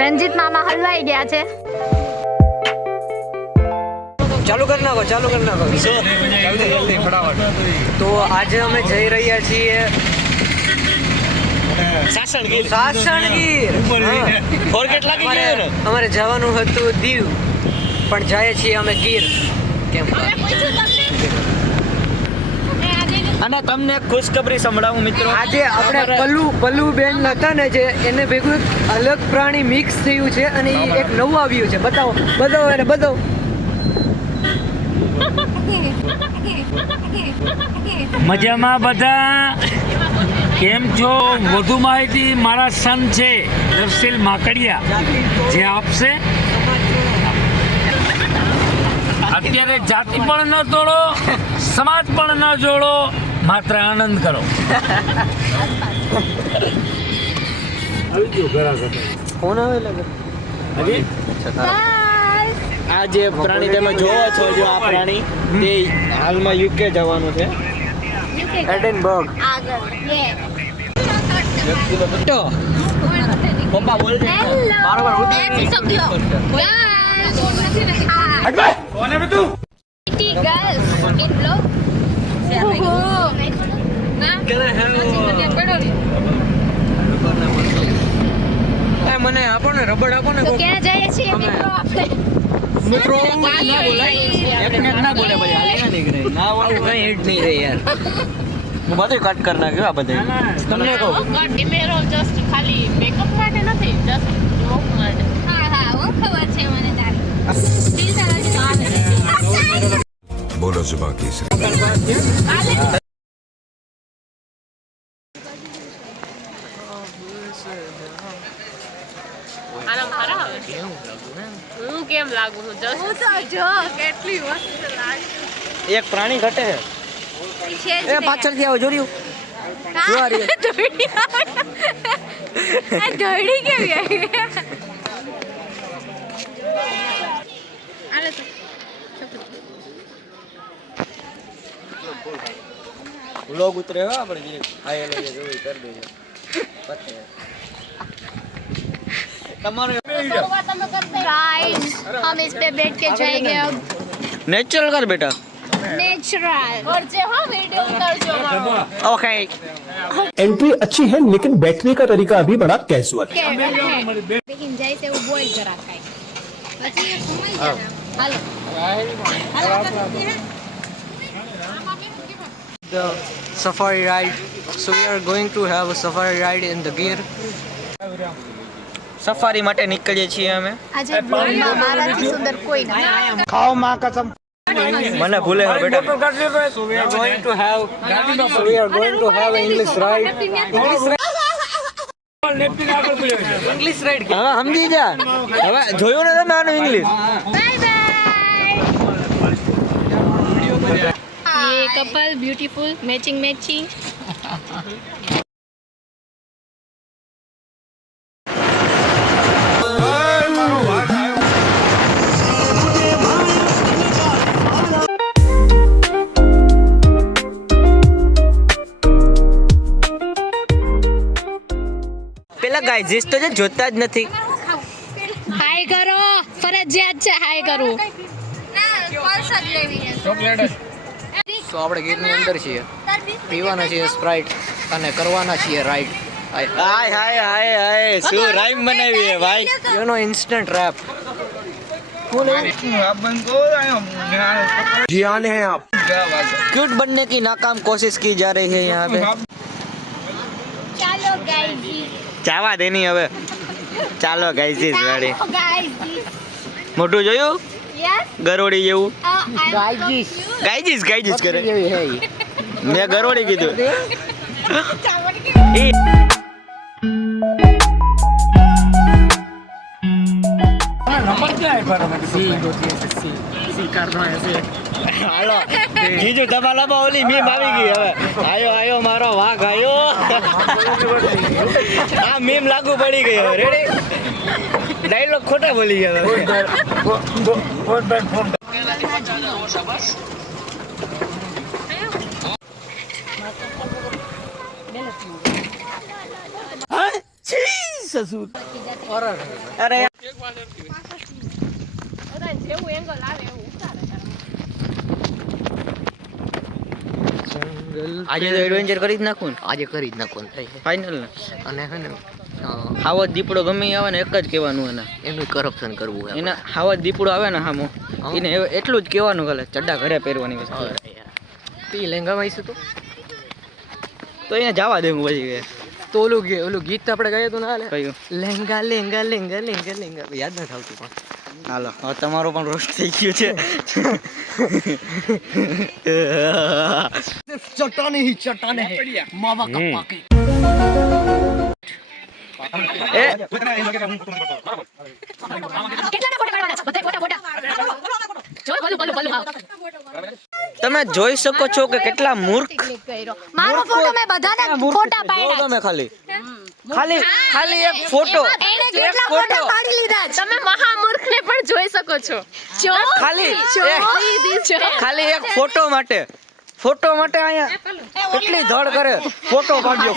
રંજીત મામા હલવાઈ ગયા છે. ચાલુ કરી નાખો જલ્દી ફટાફટ. તો આજે અમે જઈ રહ્યા છીએ સાસણગીર. અમારે જવાનું હતું દીવ, પણ જાય છીએ અમે ગીર. કેમ? અને તમને ખુશખબરી સંભળાવું મિત્રો, આજે આપણે પલ્લુ બેન હતા ને, જે એને ભેગું અલગ પ્રાણી મિક્સ થયું છે અને એ એક નવું આવ્યું છે. બતાવો એને બતાવો. મજામાં બધા કેમ છો? વધુ માહિતી મારા સન છે દર્શિલ માકડિયા જે આપશે. અત્યારે જાતિ પણ ન તોડો, સમાજ પણ ન જોડો, માત્ર આનંદ કરો. ફોન આવે લાગે. આ જે પ્રાણી તમે જોવો છો, જો આ પ્રાણી તે હાલમાં યુકે જવાનું છે. એડિનબર્ગ. પપ્પા બોલ છે કોને બે તું? Girls in blog. મને આપો ને રબડ આપો ને. તો ક્યાં જઈએ છીએ મિત્રો આપણે? મિત્રો ના બોલાય, એકને ના બોલે ભાઈ, હાલે ના નીકળે ના વાળું કઈ હિટ નહીં રહે યાર. હું બધું કટ કરી નાખ્યું આ બધા. તમને કહું કેમેરો જસ્ટ ખાલી મેકઅપ માટે નથી, જસ્ટ જોક માટે. હા ઓ ખબર છે મને તારી. બોલો સુબહ કેસરી. આરામ ખરા આવે. હું કેમ લાગુ છું? જસ્ટ જો કેટલી મસ્ત લાગે એક પ્રાણી ઘટે છે. છે. એ પાછળથી આવો જોર્યું. જોરી. દોડી કેવી આવી? આલે તો વ્લોગ ઉતરે હો આપણે આય લઈએ જોઈ કરી દેજો. તમારે गाइस हम इस पे बैठ के जाएंगे अब નેચરલ કર બેટા. नेचुरल. और जे हो वीडियो उतारજો મારો. ઓકે एंट्री अच्छी है लेकिन बैठने का तरीका अभी बड़ा कैजुअल है. लेकिन जैसे वो बॉयल करा खाए પછી એ સમય જાના હાલો The safari ride. So we are going to have a safari ride in the Gir. Safari માટે નીકળીએ છીએ અમે. આજે બ્લોગમાં મારાથી સુંદર કોઈ નથી. खाओ माँ कसम. મને ભૂલે હો બેટા. So we are going to have English ride. English ride. હવે સમજી જા. હવે જોયું ને તમે આનું ઇંગ્લિશ. Bye bye. ये कपल ब्यूटीफुल मैचिंग मैचिंग. પેલા ગાઈઝીસ તો જે જોતા જ નથી. हाय करो फरजियात છે હાય કરું. ના પલ્સ જ લેવી છે. So આપણે ગીરની અંદર છીએ, પીવાના છીએ સ્પ્રાઇટ અને કરવાના છીએ રાઈડ. હાય હાય હાય હાય શું રાઈમ બનાવી હે ભાઈ. You know instant rap. जियान है आप. क्यूट बनने की नाकाम कोशिश की जा रही है यहाँ पे. ચાલો ગાઈઝ. ચાવા દેની હવે. ચાલો ગાઈઝીસ વાળી. ગાઈઝ. મોટું જોયું યસ. ગરોડી જેવું. ગાઈઝ. ગાઈજીસ કરે. મેં ગરોડી કીધું. એ હાલો બીજું ધમાલામાં ઓલી મીમ આવી ગઈ હવે. આયો મારો વાઘ આયો. આ મીમ લાગુ પડી ગઈ હવે. રેડી ડાયલોગ ખોટા બોલી ગયા હવે. ચીઝ અરે બધા જેવું એંગલ આવે એવું ઉતારે આજે તો એડવેન્ચર કરી જ નાખું ને આજે કરી જ નાખો ફાઇનલ ને. અને હે ને હાવો જ દીપડો ગમે ઈ આવે ને એક જ કહેવાનું એને એનું કરપ્શન કરવું હે એના હાવો જ દીપડો આવે ને હામો એને એટલું જ કહેવાનું ખાલે ચડ્ડા ઘરે પહેરવાની વસ્તુ પી લહેંગામાં આવીશું તો અહીંયા જવા દેવું પછી તો ઓલું ગીત આપણે ગાયું હતું ને હાલે કયું લહેંગા લહેંગા લહેંગા લહેંગા લહેંગા યાદ નથી આવતું પણ હાલો હવે તમારો પણ રોસ્ટ થઈ ગયું છે ચટાને હી ચટાને હે માવા કા પાકી એ તમે જોઈ શકો છો કે કેટલા મૂર્ખ મારો ફોટો મેં બધાના ફોટા પાડ્યા તમે ખાલી એક ફોટો એને કેટલા ફોટા પાડી લીધા છે તમે મહામૂર્ખને પણ જોઈ શકો છો ખાલી એક ફોટો માટે અહીંયા કેટલી ધડ કરે ફોટો પાડ્યો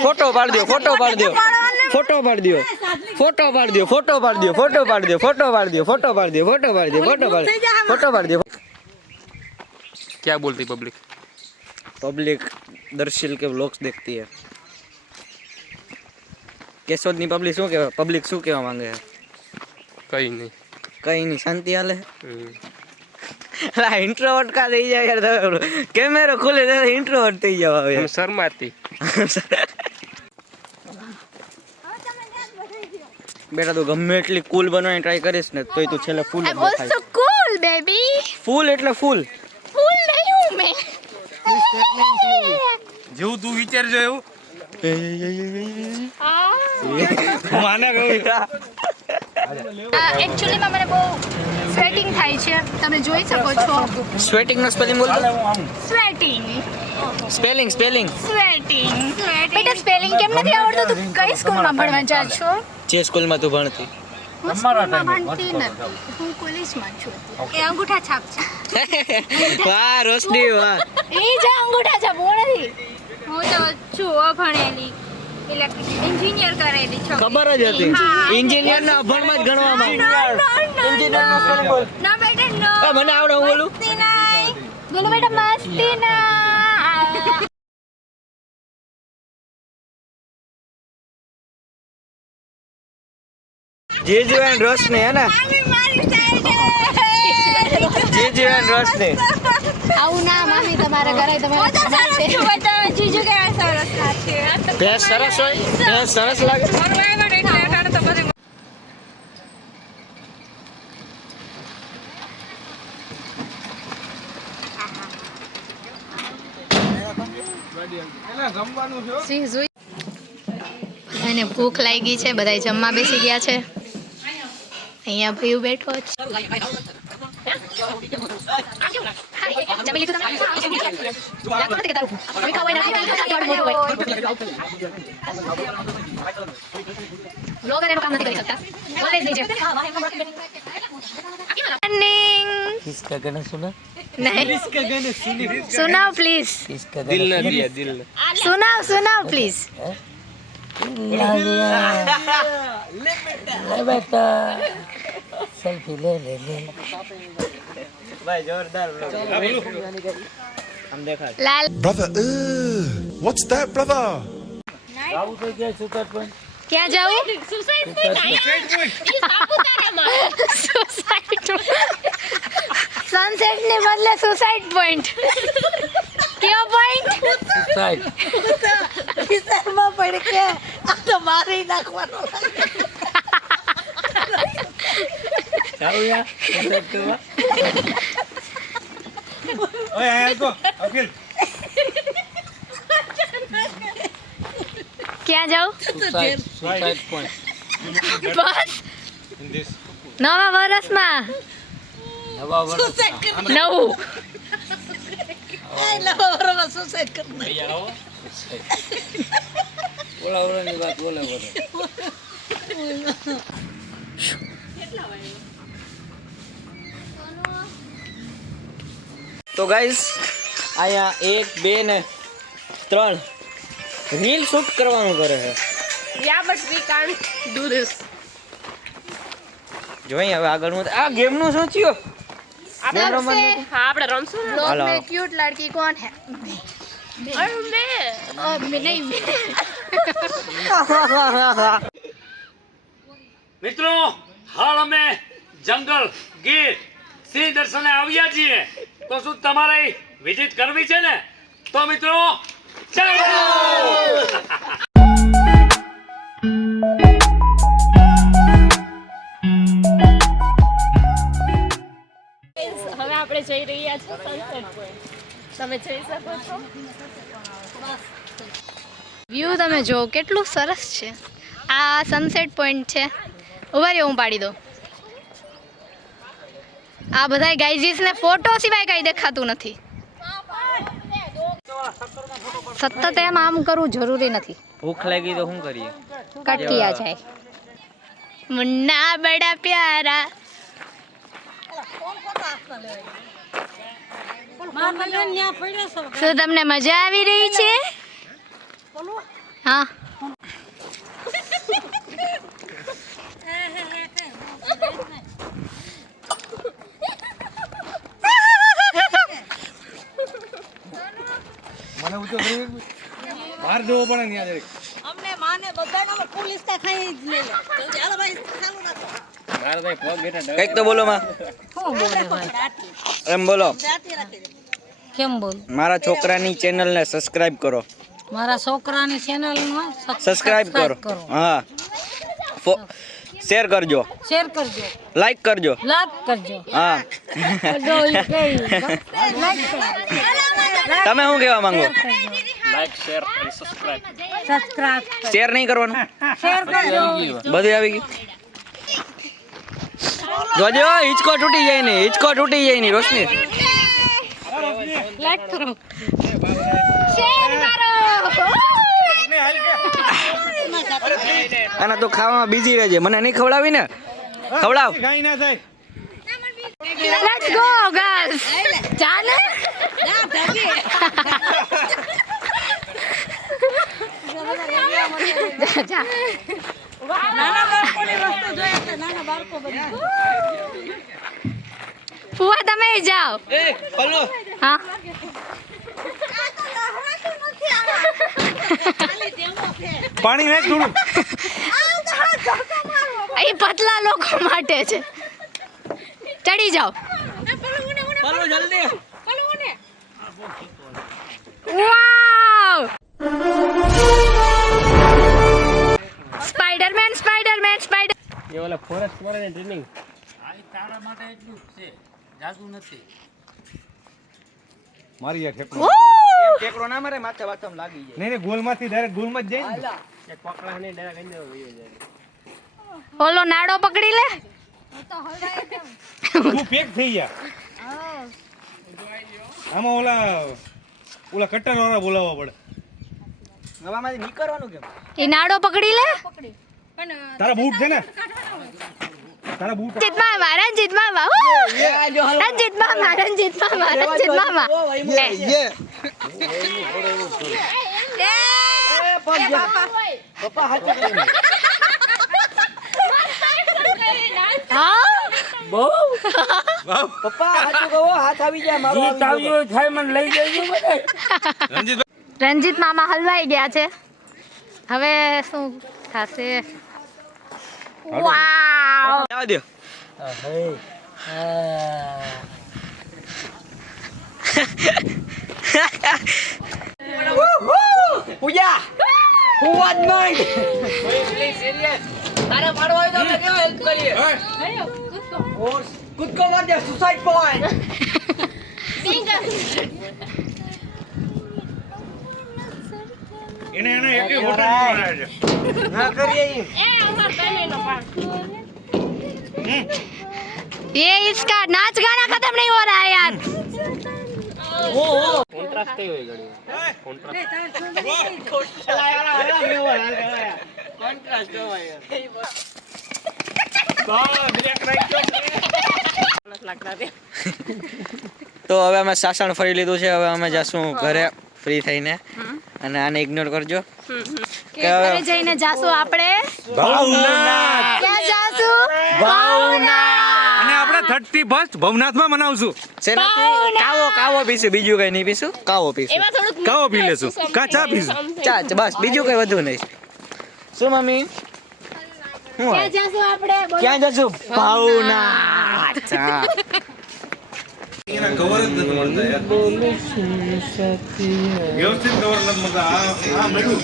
क्या बोलती पब्लिक? पब्लिक दर्शिल के व्लॉग्स देखती है केशोदनी पब्लिक શું કહેવા માંગે છે कहीं नहीं। કઈ નહીં શાંતિ હાલે इंट्रोवर्ट का થઈ જાય યાર તમે કેમેરો ખોલે ત્યારે इंट्रोवर्ट થઈ જાવ હવે हम शर्माती। બેટા તું ગમે એટલી કૂલ બનવાની ટ્રાય કરીશ ને તોય તું છેલ્લે ફૂલ જ I'm also cool baby ફૂલ એટલે ફૂલ ફૂલ નહીં હું મેં જેવું તું વિચારજો એવું માને એકચ્યુઅલી મને બહુ સ્વેટિંગ થાય છે તમે જોઈ શકો છો સ્વેટિંગ નો સ્પેલિંગ બોલ સ્વેટિંગ સ્પેલિંગ સ્વેટિંગ બેટા સ્પેલિંગ કેમ નથી આવડતું તું કઈ સ્કૂલમાં ભણવા જા છો જે સ્કૂલમાં તું ભણતી હું સ્કૂલમાં ભણતી નથી હું કોલેજમાં છું એ અંગૂઠા છાપ છે વાહ રોશની વાહ એ જા અંગૂઠા છાપ હું નથી હું તો છું અભણેલી એન્જિનિયર કરેલી છું ખબર જ હતી એન્જિનિયર ના અભણમાં જ ગણવામાં એન્જિનિયર નો સ્પેલિંગ બોલ ના બેટા નો મને આવડે હું બોલું મસ્તી નહીં બોલો બેટા મસ્તી ના जीजू एंड रोशनी है ना जीजू एंड रोशनी આવું ના મામી તમારા ઘરે તમારે જીજુ કેવા સરસ લાગે ભેંસ સરસ હોય ભેંસ સરસ લાગે અને ભૂખ લાગી છે બધા જમવા બેસી ગયા છે અહીંયા ભાઈ બેઠો છે જમી લીધું તમે લાગતું નથી કે તારું હવે ખાવા ના બ્લોગર એનું કામ નથી કરી શકતા બોલે જ નહીં રનિંગ किसका गाना सुना नहीं सुनाओ प्लीज दिल न दिया दिल न। सुनाओ प्लीज बेटा सेल्फी ले भाई जोरदार हम देखा लाल Brother, what's that, brother? क्या जाऊं સુસાઇડ પોઈન્ટ ઈ સાપુતારામાં सुसाइड सनसेट ने बदले सुसाइड पॉइंट क्यों पॉइंट વિસ્તારમાં પડ કે આ તો મારી નાખવાનો ओए आया को अखिल क्या जाऊं सुसाइड पॉइंट बस नवा वर्ष में नव લવરમાં સુસાઇડ કરના तो गाइस आया 1 2 ने 3 રીલ શૂટ કરવાનું કરે છે Yeah, but we can't do this. જોઈએ હવે આગળનું આ ગેમનું શું થયું આપણે આપણે રમશું ને. Blog hello. में क्यूट लड़की कौन है અરે મેં नहीं मैं મિત્રો હાલ અમે જંગલ ગીર સિંહ દર્શને આવ્યા છીએ તો શું તમારે વિઝિટ કરવી છે ને તો મિત્રો ચાલો હવે આપણે જઈ રહ્યા છીએ સનસેટ પોઈન્ટ. તમે જઈ શકો છો. વ્યૂ તમે જો કેટલું સરસ છે આ સનસેટ પોઈન્ટ છે ઉભા રહ્યો હું પાડી દઉં આ બધાય ગાઈઝીસને ફોટો સિવાય કાંઈ દેખાતું નથી સતત એમ આમ કરવું જરૂરી નથી ભૂખ લાગી તો શું કરીએ કટિયા જાય મુન્ના બડા પ્યારા શું તમને મજા આવી રહી છે હા મને ઊંચો કરી બહાર જવો પડે ને યાર અમને માને બધાને પોલીસ તા ખાઈ જ લે જલ્દી હાલો ભાઈ ચાલુ રાખો મારે ભાઈ પગ બેઠા કંઈક તો બોલો માં એમ બોલો કેમ બોલ મારા છોકરાની ચેનલને સબસ્ક્રાઇબ કરો મારા છોકરાની ચેનલમાં સબસ્ક્રાઇબ કરો હા શેર કરજો શેર કરજો લાઈક કરજો લાઈક કરજો હા તમે શું કહેવા માંગો સબસ્ક્રાઇબ શેર નહીં કરવાનું શેર કરજો બધું આવી ગયું જોજો હિંચકો તૂટી જાય નહીં હિંચકો તૂટી જાય નહીં રોશની લાઈક કરો શેર કરો આના તો ખાવામાં બીજી રહેજે મને નહીં ખવડાવી ને ખવડાવ કાઈ ના થાય લેટ્સ ગો ગાર્લ્સ જાને જા નાના બાળકોની વસ્તુ જોઈએ એટલે નાના બાળકો બધી ફુવા તમે જાઓ એ પલ્લો હા પાણી નાખ થોડું એ પતલા લોકો માટે છે ચડી જાઓ પલ્લો જલ્દી વાવ સ્પાઈડરમેન સ્પાઈડરમેન સ્પાઈડર એ ઓલા ફોરેસ્ટ વાળાને ટ્રેનિંગ તારા માટે એટલું જ છે જાદુ નથી મારી યાર ઠેકડો ઓ ટેકરો ના મારે માથે વાથમ લાગી જાય નહીં ગોલમાંથી ડાયરેક્ટ ગોલમાં જ જાય ને એક પકડા ને ડાયરેક્ટ અંદર વહી જાય ઓલો નાડો પકડી લે તું પેક થઈ ગયા આમાં ઓલા કટ્ટર વાળા બોલાવવા પડે હવામાંથી નીકળવાનું કેમ એ નાડો પકડી લે તારા બૂટ છે ને તારા બૂટ રંજીતમાં માં રંજીતમાં માં રંજીતમાં માં રંજીતમાં માં રંજીતમાં માં પપ્પા હાથ હા બહુ પપ્પા હાથ કહો હાથ આવી જાય મારો ગીત આવ્યું થાય મને લઈ જજો બધા રંજીત મામા હલવાઈ ગયા છે હવે શું થશે વાવ જવા દો પૂજા હું વાત નહીં પ્લીઝ સિરિયસ તારે પાડવા હોય તો અમે કેવો હેલ્પ કરીએ કૂદકો માર દે સુસાઇડ પોઈન્ટ એને એક હોટલ બનાવે છે ના કરીએ ઈ એ અમાર બેનનો પાડ. ये इसका नाच गाना खत्म नहीं हो रहा है यार કોન્ટ્રાસ્ટ કઈ હોય ઘણી કોન્ટ્રાસ્ટ હોય તો હવે અમે સાસણ ફરી લીધું છે હવે અમે જશું ઘરે ફ્રી થઈને અને આને ઇગ્નોર કરજો કે ઘરે જઈને જાશું આપણે ભાવનાથ ક્યાં જાશું અને આપણે 31 ભવનાથમાં મનાવશું. કાવો પીશું, બીજું કઈ નહીં પીશું. કાવો પીશું. એમાં થોડુંક કાવો પી લેશું. કા ચા પીશું. ચા બસ, બીજું કઈ વધુ નહીં. શું મમ્મી? ક્યાં જાશું આપણે બોલો. ક્યાં જશું? ભાવનાથ. ચા. એના કવર જ નથી મળતા યાર. વ્યવસ્થિત કવર નથી મળતા. આ મેળું.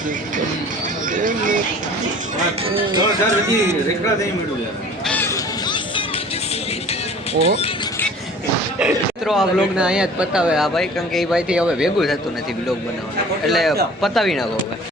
આ કવર ચાર હજી રેકડા દઈ મેળું યાર. મિત્રો આ વ્લોગને અહીંયા જ પતાવે આ ભાઈ, કારણ કે એ ભાઈથી હવે ભેગું થતું નથી વ્લોગ બનાવવાનું, એટલે પતાવી નાખો ભાઈ.